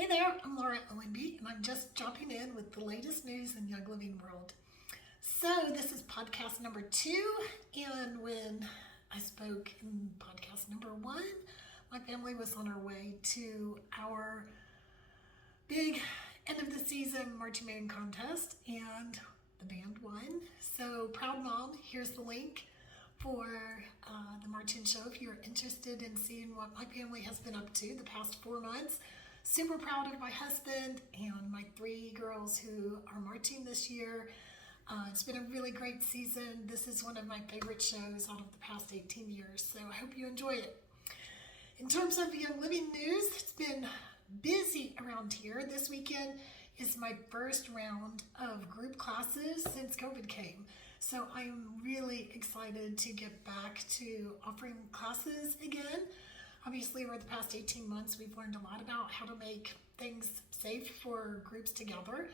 Hey there, I'm Laura Ownby, and I'm just dropping in with the latest news in Young Living World. So this is podcast number 2, and when I spoke in podcast number 1, my family was on our way to our big end of the season marching band contest, and the band won. So proud mom, here's the link for the marching show if you're interested in seeing what my family has been up to the past 4 months. Super proud of my husband and my 3 girls who are marching this year. It's been a really great season. This is one of my favorite shows out of the past 18 years, so I hope you enjoy it. In terms of Young Living news, it's been busy around here. This weekend is my first round of group classes since COVID came. So I'm really excited to get back to offering classes again. Obviously, over the past 18 months, we've learned a lot about how to make things safe for groups together.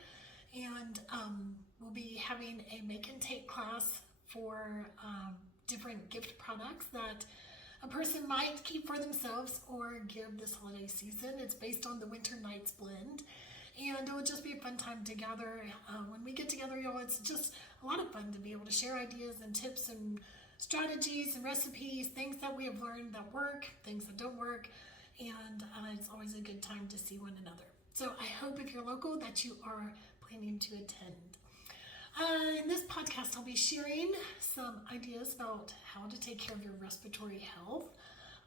And we'll be having a make and take class for different gift products that a person might keep for themselves or give this holiday season. It's based on the Winter Nights blend. And it'll just be a fun time to gather. When we get together, y'all, it's just a lot of fun to be able to share ideas and tips and strategies and recipes, things that we have learned that work, things that don't work, and it's always a good time to see one another. So I hope if you're local that you are planning to attend. In this podcast, I'll be sharing some ideas about how to take care of your respiratory health.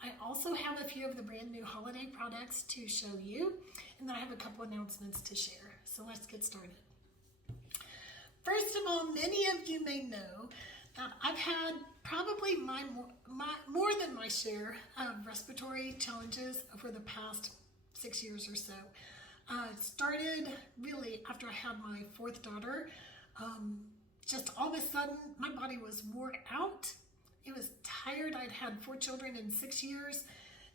I also have a few of the brand new holiday products to show you, and then I have a couple announcements to share. So let's get started. First of all, many of you may know that I've had probably more than my share of respiratory challenges over the past 6 years or so. It started really after I had my 4th daughter. Just all of a sudden, my body was wore out. It was tired. I'd had 4 children in 6 years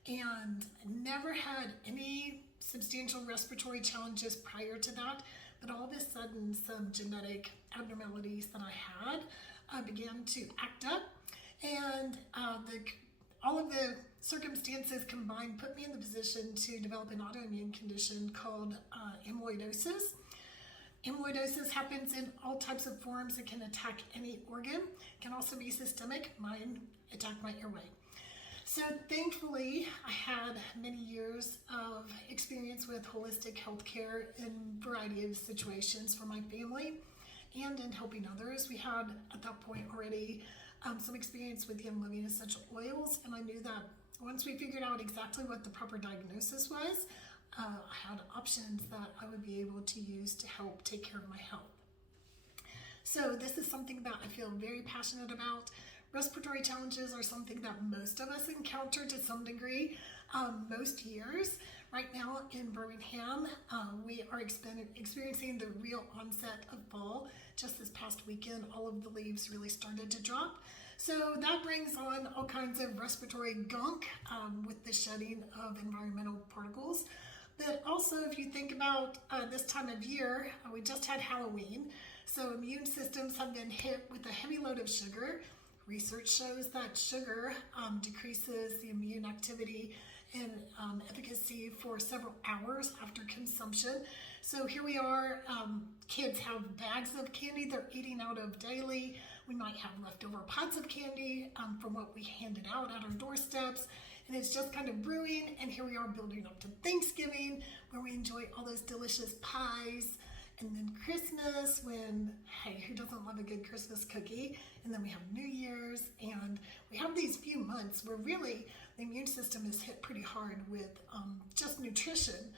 and never had any substantial respiratory challenges prior to that. But all of a sudden, some genetic abnormalities that I had began to act up, and all of the circumstances combined put me in the position to develop an autoimmune condition called amyloidosis. Amyloidosis happens in all types of forms. It can attack any organ. It can also be systemic. Mine attacked my airway. So thankfully, I had many years of experience with holistic healthcare in a variety of situations for my family and in helping others. We had, at that point already, some experience with Young Living essential oils, and I knew that once we figured out exactly what the proper diagnosis was, I had options that I would be able to use to help take care of my health. So this is something that I feel very passionate about. Respiratory challenges are something that most of us encounter to some degree most years. Right now in Birmingham, we are experiencing the real onset of fall. Just this past weekend, all of the leaves really started to drop. So that brings on all kinds of respiratory gunk with the shedding of environmental particles. But also, if you think about this time of year, we just had Halloween. So immune systems have been hit with a heavy load of sugar. Research shows that sugar decreases the immune activity and efficacy for several hours after consumption. So here we are, kids have bags of candy they're eating out of daily. We might have leftover pots of candy from what we handed out at our doorsteps. And it's just kind of brewing, and here we are building up to Thanksgiving, where we enjoy all those delicious pies. And then Christmas, when, hey, who doesn't love a good Christmas cookie? And then we have New Year's, and we have these few months where really the immune system is hit pretty hard with just nutrition.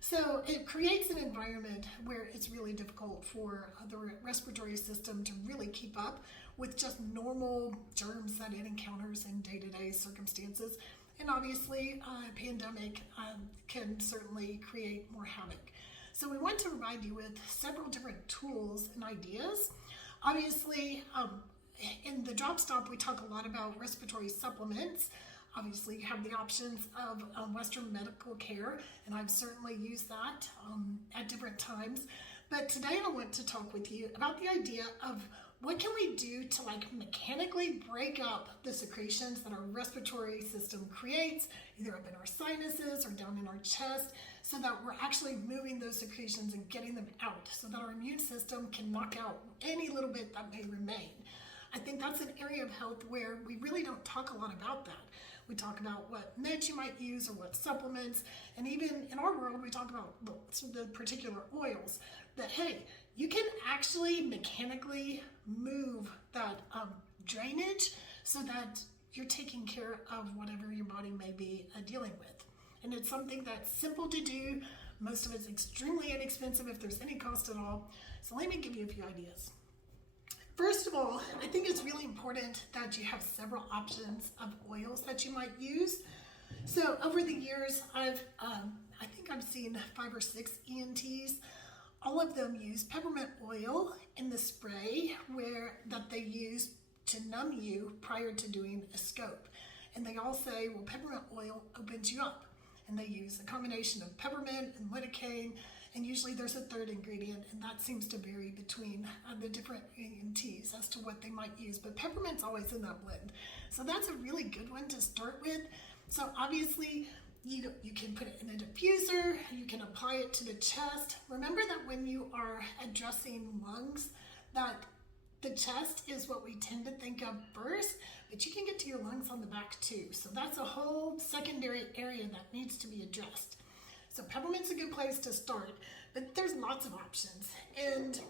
So it creates an environment where it's really difficult for the respiratory system to really keep up with just normal germs that it encounters in day-to-day circumstances. And obviously, a pandemic can certainly create more havoc. So we want to provide you with several different tools and ideas. Obviously, in the Drop Stop, we talk a lot about respiratory supplements. Obviously, you have the options of Western medical care, and I've certainly used that at different times. But today I want to talk with you about the idea of what can we do to like mechanically break up the secretions that our respiratory system creates, either up in our sinuses or down in our chest, so that we're actually moving those secretions and getting them out so that our immune system can knock out any little bit that may remain. I think that's an area of health where we really don't talk a lot about that. We talk about what meds you might use or what supplements, and even in our world, we talk about the particular oils that, hey, you can actually mechanically move that drainage so that you're taking care of whatever your body may be dealing with. And it's something that's simple to do. Most of it's extremely inexpensive if there's any cost at all. So let me give you a few ideas. First of all, I think it's really important that you have several options of oils that you might use. So over the years, I think I've seen 5 or 6 ENTs. All of them use peppermint oil in the spray that they use to numb you prior to doing a scope. And they all say, well, peppermint oil opens you up. And they use a combination of peppermint and lidocaine, and usually there's a third ingredient, and that seems to vary between the different ENTs as to what they might use. But peppermint's always in that blend. So that's a really good one to start with. So obviously, you can put it in a diffuser, you can apply it to the chest. Remember that when you are addressing lungs, that the chest is what we tend to think of first, but you can get to your lungs on the back too. So that's a whole secondary area that needs to be addressed. So peppermint's a good place to start, but there's lots of options. And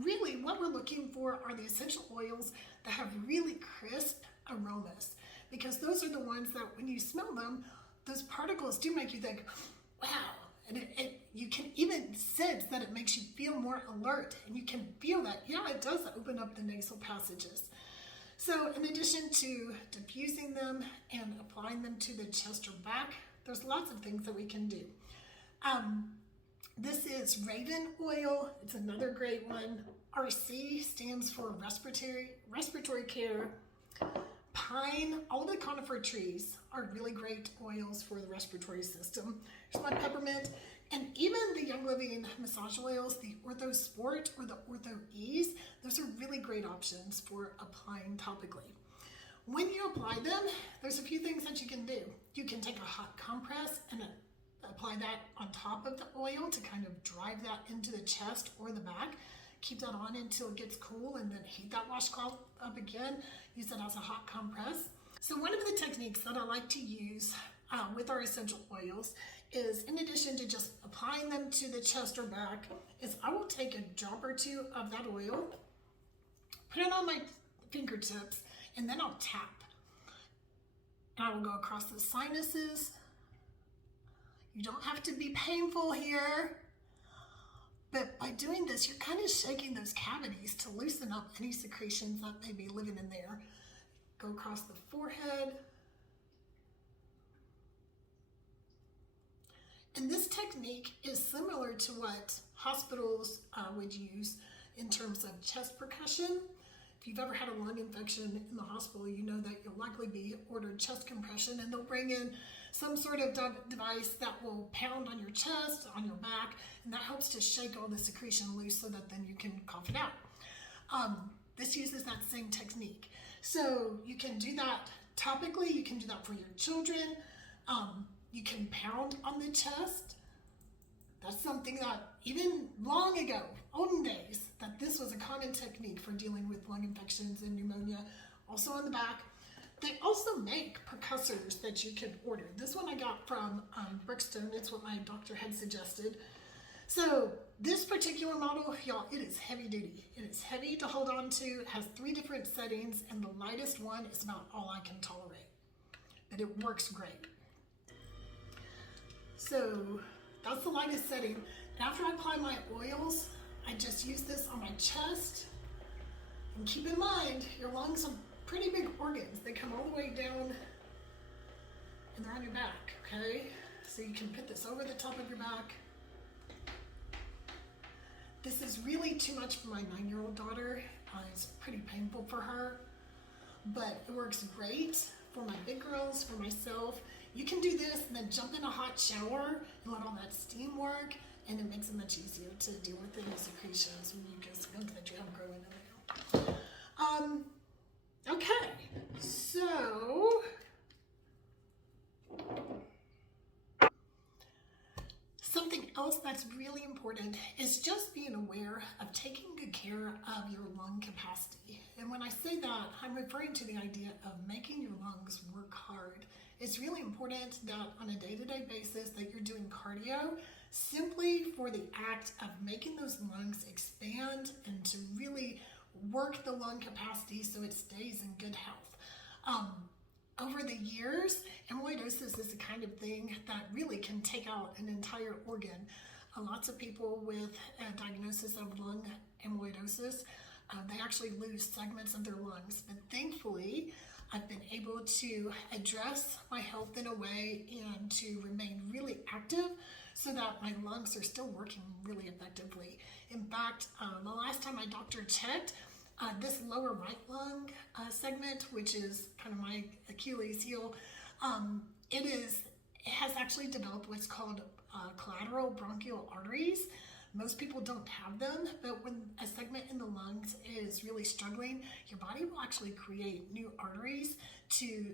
really what we're looking for are the essential oils that have really crisp aromas, because those are the ones that when you smell them, those particles do make you think, wow. And you can even sense that it makes you feel more alert, and you can feel that, yeah, it does open up the nasal passages. So in addition to diffusing them and applying them to the chest or back, there's lots of things that we can do. This is Raven oil. It's another great one. RC stands for respiratory care. Pine, all the conifer trees are really great oils for the respiratory system. There's my peppermint, and even the Young Living massage oils, the Ortho Sport or the Ortho Ease, those are really great options for applying topically. When you apply them, there's a few things that you can do. You can take a hot compress and apply that on top of the oil to kind of drive that into the chest or the back. Keep that on until it gets cool, and then heat that washcloth up again. Use it as a hot compress. So one of the techniques that I like to use with our essential oils is, in addition to just applying them to the chest or back, is I will take a drop or two of that oil, put it on my fingertips, and then I'll tap. And I will go across the sinuses. You don't have to be painful here. But by doing this, you're kind of shaking those cavities to loosen up any secretions that may be living in there. Go across the forehead. And this technique is similar to what hospitals would use in terms of chest percussion. If you've ever had a lung infection in the hospital, you know that you'll likely be ordered chest compression, and they'll bring in some sort of device that will pound on your chest, on your back, and that helps to shake all the secretion loose so that then you can cough it out. This uses that same technique. So you can do that topically, you can do that for your children. You can pound on the chest. That's something that even long ago, olden days, that this was a common technique for dealing with lung infections and pneumonia. Also on the back. They also make percussors that you can order. This one I got from Brookstone. It's what my doctor had suggested. So this particular model, y'all, it is heavy duty. It is heavy to hold on to. It has 3 different settings, and the lightest one is about all I can tolerate. But it works great. So that's the lightest setting. And after I apply my oils, I just use this on my chest. And keep in mind, your lungs are pretty big organs. They come all the way down and they're on your back, okay? So you can put this over the top of your back. This is really too much for my 9-year-old daughter. It's pretty painful for her, but it works great for my big girls, for myself. You can do this and then jump in a hot shower and let all that steam work, and it makes it much easier to deal with any secretions and mucus gunk that you have growing in there. Okay, so something else that's really important is just being aware of taking good care of your lung capacity. And when I say that, I'm referring to the idea of making your lungs work hard. It's really important that on a day-to-day basis that you're doing cardio simply for the act of making those lungs expand and to really work the lung capacity so it stays in good health. Over the years, amyloidosis is the kind of thing that really can take out an entire organ. Lots of people with a diagnosis of lung amyloidosis, they actually lose segments of their lungs. But thankfully, I've been able to address my health in a way and to remain really active so that my lungs are still working really effectively. In fact, the last time my doctor checked, this lower right lung segment, which is kind of my Achilles heel, it has actually developed what's called collateral bronchial arteries. Most people don't have them, but when a segment in the lungs is really struggling, your body will actually create new arteries to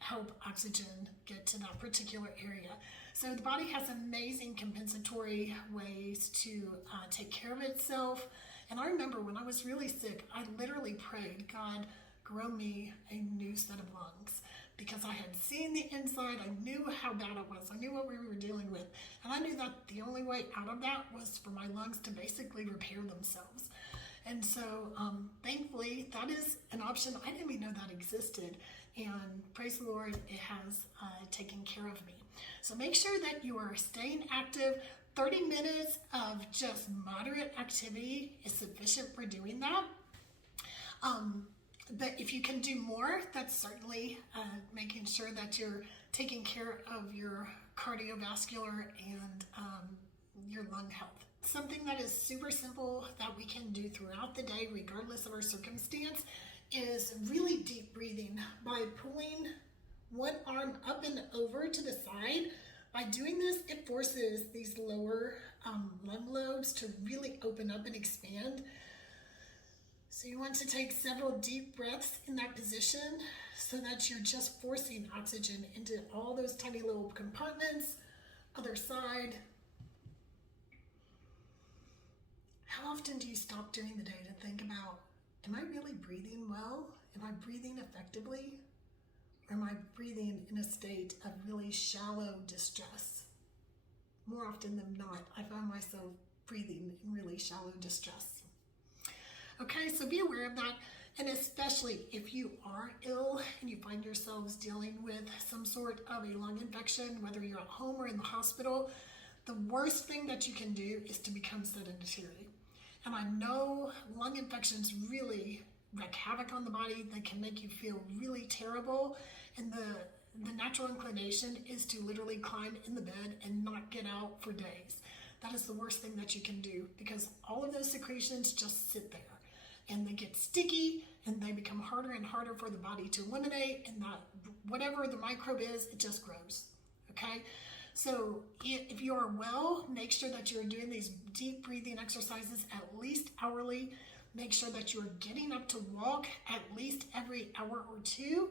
help oxygen get to that particular area. So the body has amazing compensatory ways to take care of itself. And I remember when I was really sick, I literally prayed, God, grow me a new set of lungs. Because I had seen the inside, I knew how bad it was, I knew what we were dealing with. And I knew that the only way out of that was for my lungs to basically repair themselves. And so thankfully, that is an option. I didn't even know that existed. And praise the Lord, it has taken care of me. So make sure that you are staying active. 30 minutes of just moderate activity is sufficient for doing that. But if you can do more, that's certainly making sure that you're taking care of your cardiovascular and your lung health. Something that is super simple that we can do throughout the day, regardless of our circumstance, is really deep breathing by pulling one arm up and over to the side. By doing this, it forces these lower lung lobes to really open up and expand. So you want to take several deep breaths in that position so that you're just forcing oxygen into all those tiny little compartments. Other side. How often do you stop during the day to think about, am I really breathing well? Am I breathing effectively? Or am I breathing in a state of really shallow distress? More often than not, I find myself breathing in really shallow distress. Okay, so be aware of that, and especially if you are ill and you find yourselves dealing with some sort of a lung infection, whether you're at home or in the hospital, the worst thing that you can do is to become sedentary. And I know lung infections really wreak havoc on the body. They can make you feel really terrible, and the natural inclination is to literally climb in the bed and not get out for days. That is the worst thing that you can do, because all of those secretions just sit there and they get sticky and they become harder and harder for the body to eliminate, and that whatever the microbe is, it just grows. Okay, so if you are well, make sure that you're doing these deep breathing exercises at least hourly. Make sure that you're getting up to walk at least every hour or two,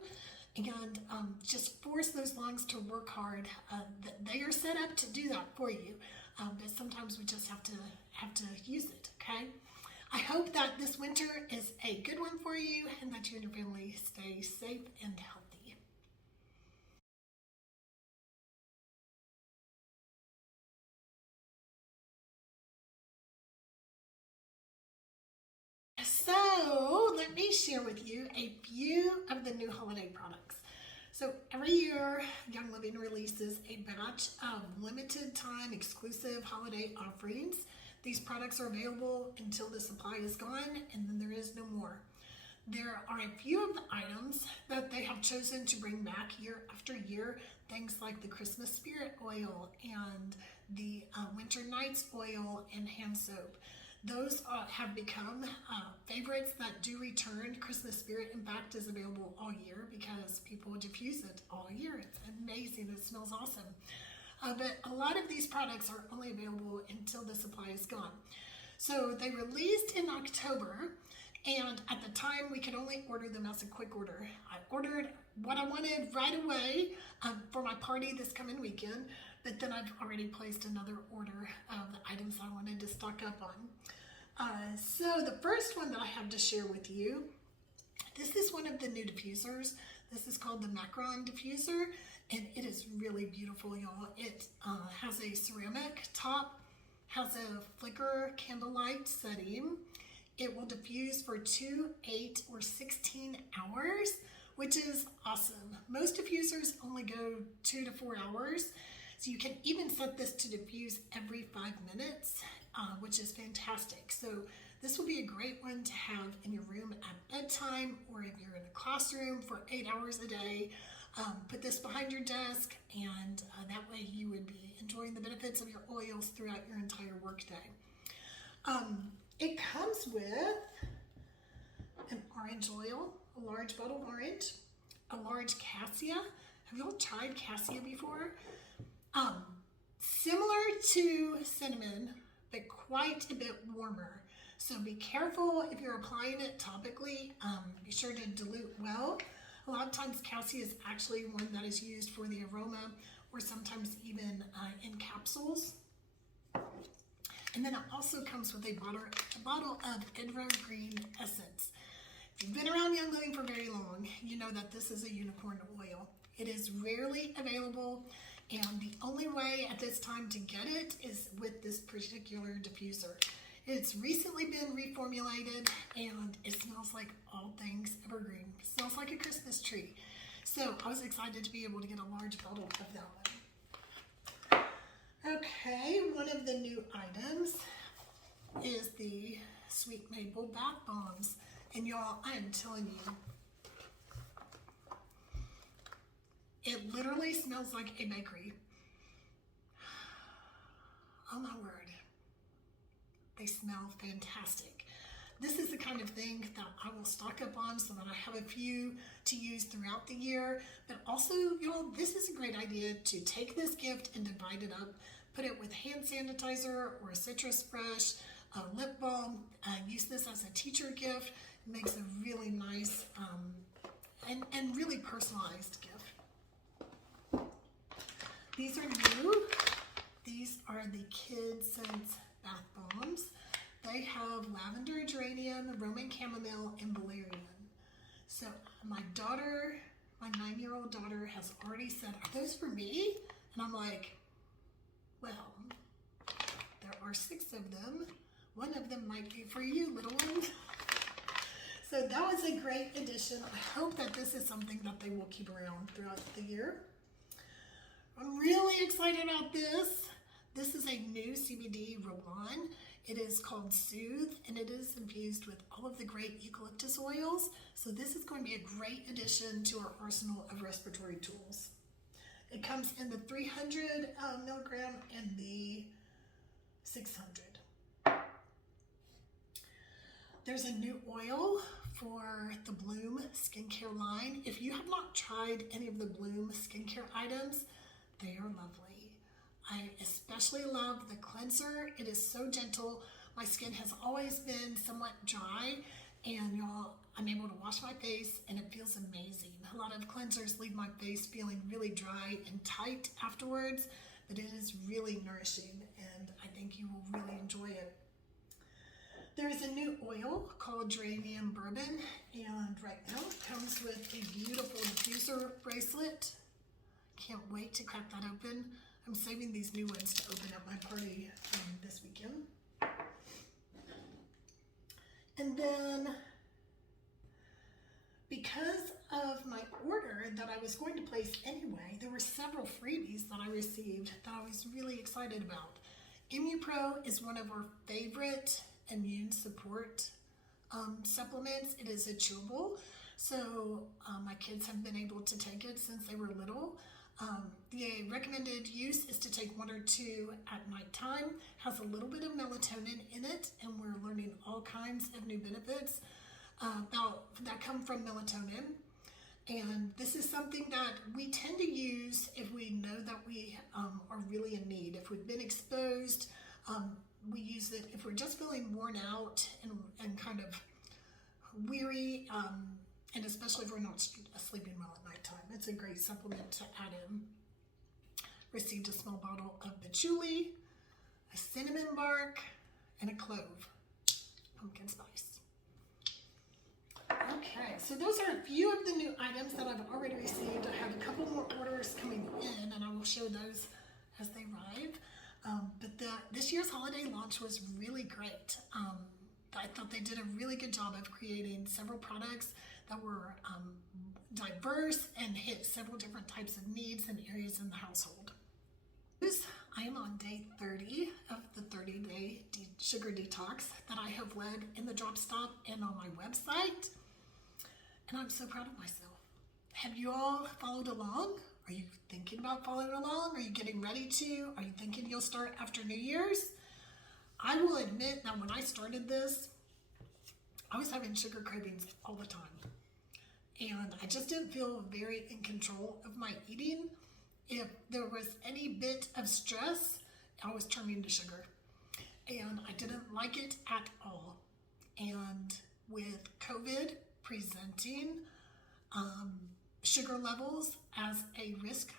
and just force those lungs to work hard. They are set up to do that for you, but sometimes we just have to use it. Okay. I hope that this winter is a good one for you, and that you and your family stay safe and healthy. So let me share with you a few of the new holiday products. So every year, Young Living releases a batch of limited time exclusive holiday offerings. These products are available until the supply is gone, and then there is no more. There are a few of the items that they have chosen to bring back year after year, things like the Christmas Spirit oil and the Winter Nights oil and hand soap. Those have become favorites that do return. Christmas Spirit, in fact, is available all year because people diffuse it all year. It's amazing. It smells awesome. But a lot of these products are only available until the supply is gone. So they released in October, And at the time, we could only order them as a quick order. I ordered what I wanted right away for my party this coming weekend, but then I've already placed another order of the items I wanted to stock up on. So the first one that I have to share with you, this is one of the new diffusers. This is called the Macron Diffuser, and it is really beautiful, y'all. It has a ceramic top, has a flicker candlelight setting. It will diffuse for 2, 8, or 16 hours, which is awesome. Most diffusers only go 2 to 4 hours, so you can even set this to diffuse every 5 minutes, which is fantastic. So this will be a great one to have in your room at bedtime, or if you're in a classroom for 8 hours a day. Put this behind your desk, and that way you would be enjoying the benefits of your oils throughout your entire workday. It comes with an orange oil, a large bottle of orange, a large cassia. Have you all tried cassia before? Similar to cinnamon, but quite a bit warmer. So be careful if you're applying it topically. Be sure to dilute well. A lot of times cassia is actually one that is used for the aroma, or sometimes even in capsules. And then it also comes with a bottle of evergreen essence. If you've been around Young Living for very long, you know that this is a unicorn oil. It is rarely available, and the only way at this time to get it is with this particular diffuser. It's recently been reformulated, and it smells like all things evergreen. It smells like a Christmas tree. So I was excited to be able to get a large bottle of that one. Okay, one of the new items is the Sweet Maple Bath Bombs. And y'all, I am telling you, it literally smells like a bakery. Oh my word. They smell fantastic. This is the kind of thing that I will stock up on so that I have a few to use throughout the year. But also, y'all, this is a great idea to take this gift and divide it up. Put it with hand sanitizer or a citrus brush, a lip balm. Use this as a teacher gift. It makes a really nice and really personalized gift. These are new. These are the Kids Sense Bath Bombs. They have lavender, geranium, Roman chamomile, and valerian. So my daughter, my 9-year-old daughter, has already said, "Are those for me?" And I'm like, well, there are 6 of them. One of them might be for you, little one. So that was a great addition. I hope that this is something that they will keep around throughout the year. I'm really excited about this. This is a new CBD roll-on. It is called Soothe, and it is infused with all of the great eucalyptus oils. So this is going to be a great addition to our arsenal of respiratory tools. It comes in the 300 milligram and the 600. There's a new oil for the Bloom skincare line. If you have not tried any of the Bloom skincare items, they are lovely. I especially love the cleanser. It is so gentle. My skin has always been somewhat dry, and y'all, I'm able to wash my face and it feels amazing. A lot of cleansers leave my face feeling really dry and tight afterwards, but it is really nourishing, and I think you will really enjoy it. There is a new oil called Geranium Bourbon, and right now it comes with a beautiful diffuser bracelet. Can't wait to crack that open. I'm saving these new ones to open at my party this weekend. And then, because of my order that I was going to place anyway, there were several freebies that I received that I was really excited about. ImmuPro is one of our favorite immune support supplements. It is a chewable, so my kids have been able to take it since they were little. The recommended use is to take 1 or 2 at nighttime. Has a little bit of melatonin in it, and we're learning all kinds of new benefits that come from melatonin. And this is something that we tend to use if we know that we are really in need. If we've been exposed, we use it if we're just feeling worn out and kind of weary, and especially if we're not sleeping well at nighttime. It's a great supplement to add in. Received a small bottle of patchouli, a cinnamon bark, and a clove, pumpkin spice. Okay, so those are a few of the new items that I've already received. I have a couple more orders coming in, and I will show those as they arrive. But this year's holiday launch was really great. I thought they did a really good job of creating several products that were diverse and hit several different types of needs and areas in the household. I am on day 30 of the 30-day sugar detox that I have led in the Drop Stop and on my website. And I'm so proud of myself. Have you all followed along? Are you thinking about following along? Are you getting ready to? Are you thinking you'll start after New Year's? I will admit that when I started this, I was having sugar cravings all the time. And I just didn't feel very in control of my eating. If there was any bit of stress, I was turning to sugar. And I didn't like it at all. And with COVID presenting sugar levels as a risk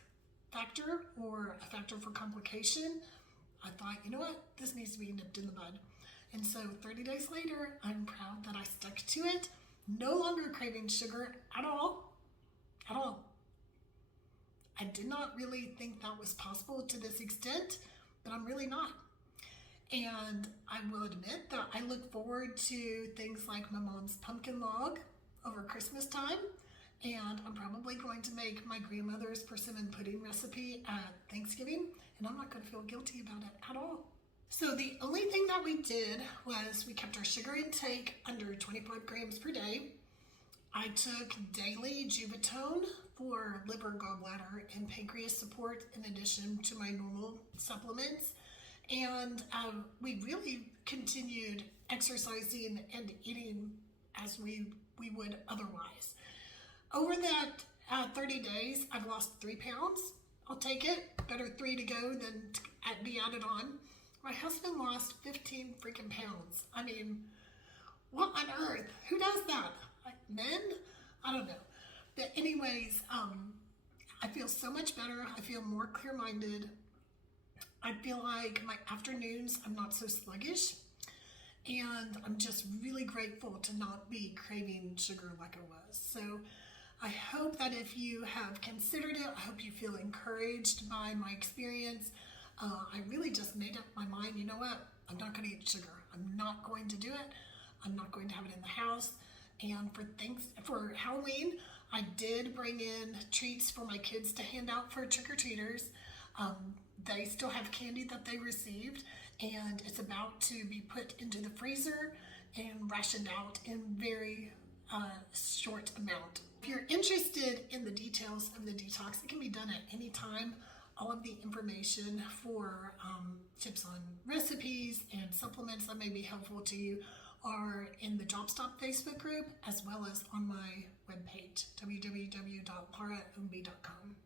factor or a factor for complication, I thought, you know what, this needs to be nipped in the bud. And so 30 days later, I'm proud that I stuck to it. No longer craving sugar at all. At all. I did not really think that was possible to this extent, but I'm really not. And I will admit that I look forward to things like my mom's pumpkin log over Christmas time. And I'm probably going to make my grandmother's persimmon pudding recipe at Thanksgiving. And I'm not going to feel guilty about it at all. So the only thing that we did was we kept our sugar intake under 25 grams per day. I took daily Juvatone for liver, gallbladder, and pancreas support in addition to my normal supplements. And we really continued exercising and eating as we would otherwise. Over that 30 days, I've lost 3 pounds. I'll take it. Better 3 to go than be added on. My husband lost 15 freaking pounds. I mean, what on earth? Who does that? Men? I don't know. But anyways, I feel so much better. I feel more clear-minded. I feel like my afternoons, I'm not so sluggish. And I'm just really grateful to not be craving sugar like I was. So I hope that if you have considered it, I hope you feel encouraged by my experience. I really just made up my mind, you know what? I'm not going to eat sugar. I'm not going to do it. I'm not going to have it in the house. And for Halloween, I did bring in treats for my kids to hand out for trick-or-treaters. They still have candy that they received, and it's about to be put into the freezer and rationed out in very short amount. If you're interested in the details of the detox, it can be done at any time. All of the information for tips on recipes and supplements that may be helpful to you are in the Drop Stop Facebook group, as well as on my webpage, www.lauraownby.com.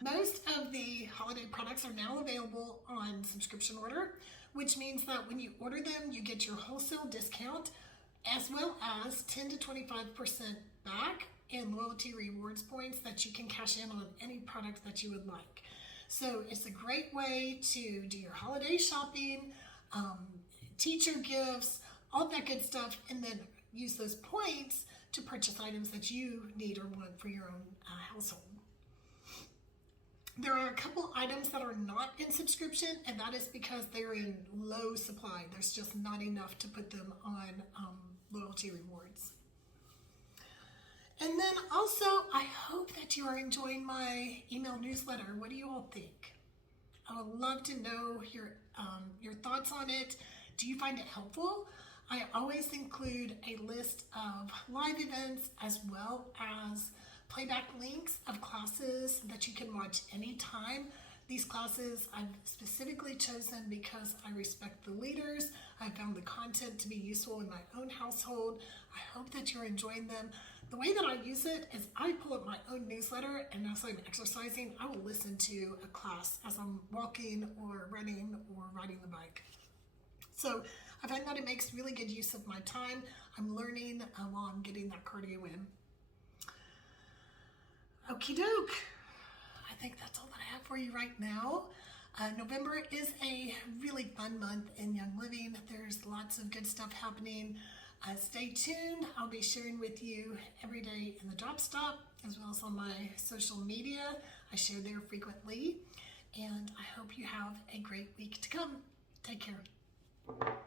Most of the holiday products are now available on subscription order, which means that when you order them, you get your wholesale discount, as well as 10 to 25% back in loyalty rewards points that you can cash in on any product that you would like. So it's a great way to do your holiday shopping, teacher gifts, all that good stuff, and then use those points to purchase items that you need or want for your own household. There are a couple items that are not in subscription, and that is because they're in low supply. There's just not enough to put them on loyalty rewards. And then also, I hope that you are enjoying my email newsletter. What do you all think? I would love to know your thoughts on it. Do you find it helpful? I always include a list of live events as well as playback links of classes that you can watch anytime. These classes I've specifically chosen because I respect the leaders. I found the content to be useful in my own household. I hope that you're enjoying them. The way that I use it is I pull up my own newsletter, and as I'm exercising, I will listen to a class as I'm walking or running or riding the bike. So I find that it makes really good use of my time. I'm learning while I'm getting that cardio in. Okie doke. I think that's all that I have for you right now. November is a really fun month in Young Living. There's lots of good stuff happening. Stay tuned. I'll be sharing with you every day in the Drop Stop, as well as on my social media. I share there frequently. And I hope you have a great week to come. Take care.